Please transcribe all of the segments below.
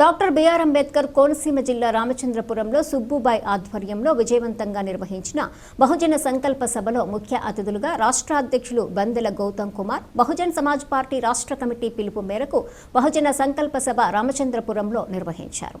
Doctor BR Ambedkar Konaseema జిల్లా రామచంద్రపురంలో సుబ్బుబాయ్ ఆధ్వర్యంలో విజయవంతంగా నిర్వహించిన బహుజన సంకల్ప సభలో ముఖ్య అతిథులుగా రాష్ట్ర అధ్యక్షులు బందెల గౌతమ్ కుమార్, బహుజన్ సమాజ్ పార్టీ రాష్ట్ర కమిటీ పిలుపు మేరకు బహుజన సంకల్ప సభ రామచంద్రపురంలో నిర్వహించారు.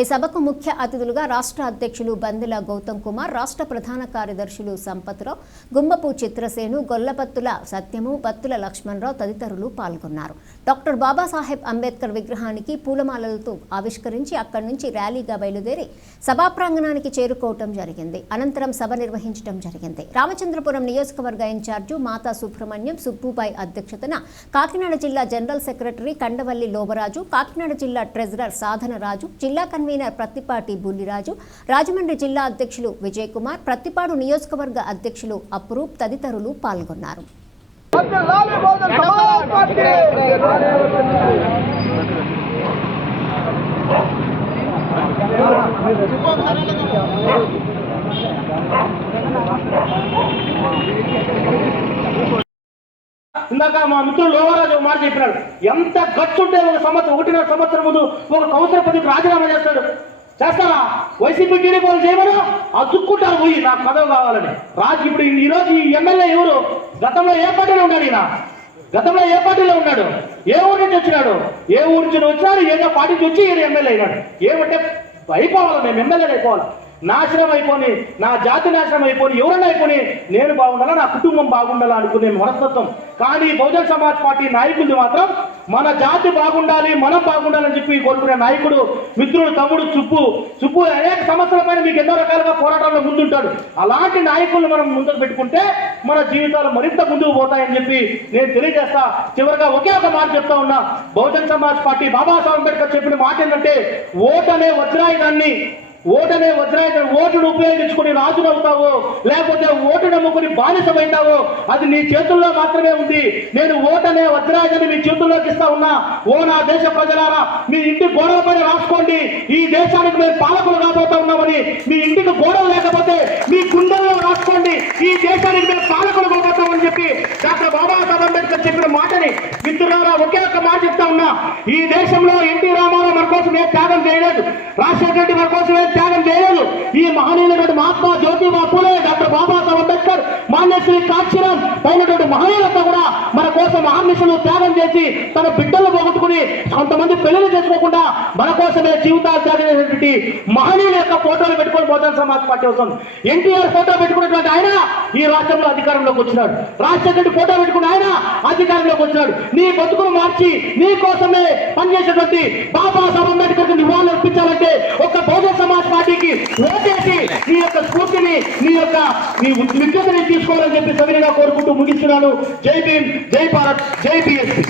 ఈ సభకు ముఖ్య అతిథులుగా రాష్ట్ర అధ్యక్షులు బందెల గౌతమ్ కుమార్, రాష్ట్ర ప్రధాన కార్యదర్శులు సంపత్రావు, గుమ్మపు చిత్రసేను, గొల్లపత్తుల సత్యము, బత్తుల లక్ష్మణరావు తదితరులు పాల్గొన్నారు. డాక్టర్ బాబాసాహెబ్ అంబేద్కర్ విగ్రహానికి పూలమాలలతో ఆవిష్కరించి అక్కడి నుంచి ర్యాలీగా బయలుదేరి సభా ప్రాంగణానికి చేరుకోవటం జరిగింది. అనంతరం సభ నిర్వహించడం జరిగింది. రామచంద్రపురం నియోజకవర్గ ఇన్ఛార్జు మాతా సుబ్రహ్మణ్యం సుబ్బుబాయ్ అధ్యక్షతన కాకినాడ జిల్లా జనరల్ సెక్రటరీ కండవల్లి లోబరాజు, కాకినాడ జిల్లా ట్రెజరర్ సాధనరాజు, జిల్లా కన్వీనర్ ప్రత్తిపాటి బుల్లిరాజు, రాజమండ్రి జిల్లా అధ్యక్షులు విజయ్ కుమార్, ప్రత్తిపాడు నియోజకవర్గ అధ్యక్షులు అప్రూప్ తదితరులు పాల్గొన్నారు. ఇందాక మా మిత్రుడు లోవరాజు మాట చెప్పినాడు, ఎంత గచ్చుంటే ఒకటిన్నర సంవత్సరం ముందు ఒక కౌన్సిలర్ పదవికి రాజీనామా చేస్తారా? వైసీపీ టీడీపీ వాళ్ళు చేయమని అతుక్కుంటారు పోయి నాకు పదవి కావాలని. ఇప్పుడు ఈరోజు ఈ ఎమ్మెల్యే ఎవరు? గతంలో ఏ పార్టీలో ఉన్నాడు? గతంలో ఏ పార్టీలో ఉన్నాడు? ఏ ఊరి నుంచి వచ్చినాడు? ఏ ఊరి నుంచి వచ్చినాడు? ఏదో పార్టీ నుంచి వచ్చి ఈయన ఎమ్మెల్యే అయినాడు. ఏమంటే అయిపోవాలి, మేము ఎమ్మెల్యేలు అయిపోవాలి. నాశనం అయిపోని, నా జాతి నాశనం అయిపోని, ఎవరైనా అయిపోని నేను బాగుండాలా, నా కుటుంబం బాగుండాలా అనుకునే మనస్తత్వం. కానీ బహుజన్ సమాజ్ పార్టీ నాయకులు మాత్రం మన జాతి బాగుండాలి, మనం బాగుండాలని చెప్పి కోరుకునే నాయకుడు మిత్రుడు తమ్ముడు సుబ్బు అనేక సంవత్సరాల పైన మీకు ఎన్నో రకాలుగా పోరాటాల్లో ముందుంటాడు. అలాంటి నాయకులను మనం ముందుకు పెట్టుకుంటే మన జీవితాలు మరింత ముందుకు పోతాయని చెప్పి నేను తెలియజేస్తా. చివరిగా ఒకే ఒక మాట చెప్తా ఉన్నా, బహుజన్ సమాజ్ పార్టీ బాబాసాహెబ్ అంబేద్కర్ చెప్పిన మాట ఏంటంటే, ఓటనే వజ్రాయుధాన్ని ఓటును ఉపయోగించుకుని రాజును అవుతావో లేకపోతే ఓటు నమ్ముకుని బానిసమైనావో అది నీ చేతుల్లో మాత్రమే ఉంది. నేను ఓటనే వజ్రాయుధాన్ని మీ చేతుల్లోకి ఇస్తా ఉన్నా. ఓ నా దేశ ప్రజలారా, మీ ఇంటి గోడల పైన రాసుకోండి, ఈ దేశానికి మేము పాలకులు కాబోతా ఉన్నామని. మీ ఇంటికి గోడలు లేకపోతే మీ గుండెల్లో రాసుకోండి, ఈ దేశానికి మేము పాలకులు కాబోతామని చెప్పి డాక్టర్ బాబాసాహెబ్ అంబేద్కర్ చెప్పిన మాటని మిత్రులారా ఒకే ఒక మాట చెప్తా ఉన్నా. ఈ దేశంలో ఎన్టీ రామారావు మన కోసం ఏ త్యాగం చేయలేదు, రాజశేఖర రెడ్డి మన కోసం త్యాగం చేయలేదు. ఈ మహనీయులైన మహాత్మా జ్యోతిబా పూలే, డాక్టర్ బాబాసాహెబ్ అంబేద్కర్, మాన్యశ్రీ కాంచీరాం పైనటువంటి మహనీయులతో కూడా మన కోసం ఆర్నిషలు త్యాగం చేసి తన బిడ్డలు పోగొట్టుకుని కొంతమంది పెళ్లిళ్ళు చేసుకోకుండా మన కోసమే జీవితాలు త్యాగం చేసినటువంటి మహనీయుల యొక్క ఫోటోలు పెట్టుకొని బహుజన్ సమాజ్ పార్టీ వస్తుంది. ఎన్టీఆర్ ఫోటో పెట్టుకున్నటువంటి ఆయన ఈ రాష్ట్రంలో అధికారంలోకి వచ్చినాడు. రాజశేఖర రెడ్డి ఫోటో పెట్టుకున్న ఆయన అధికారంలోకి వచ్చినాడు. నీ బతుకును మార్చి నీ కోసమే పనిచేసేటువంటి బాబాసాహెబ్ అంబేద్కర్ నివాళులు అర్పించాలంటే ఒక బహుజన్ సమాజ్ పార్టీకి ఓటేసి నీ యొక్క స్ఫూర్తిని, నీ విజ్ఞతని తీసుకోవాలని చెప్పి సవినీగా కోరుకుంటూ ముగిస్తున్నాను. జై భీమ్, జై భారత్, జై బీఎస్పీ.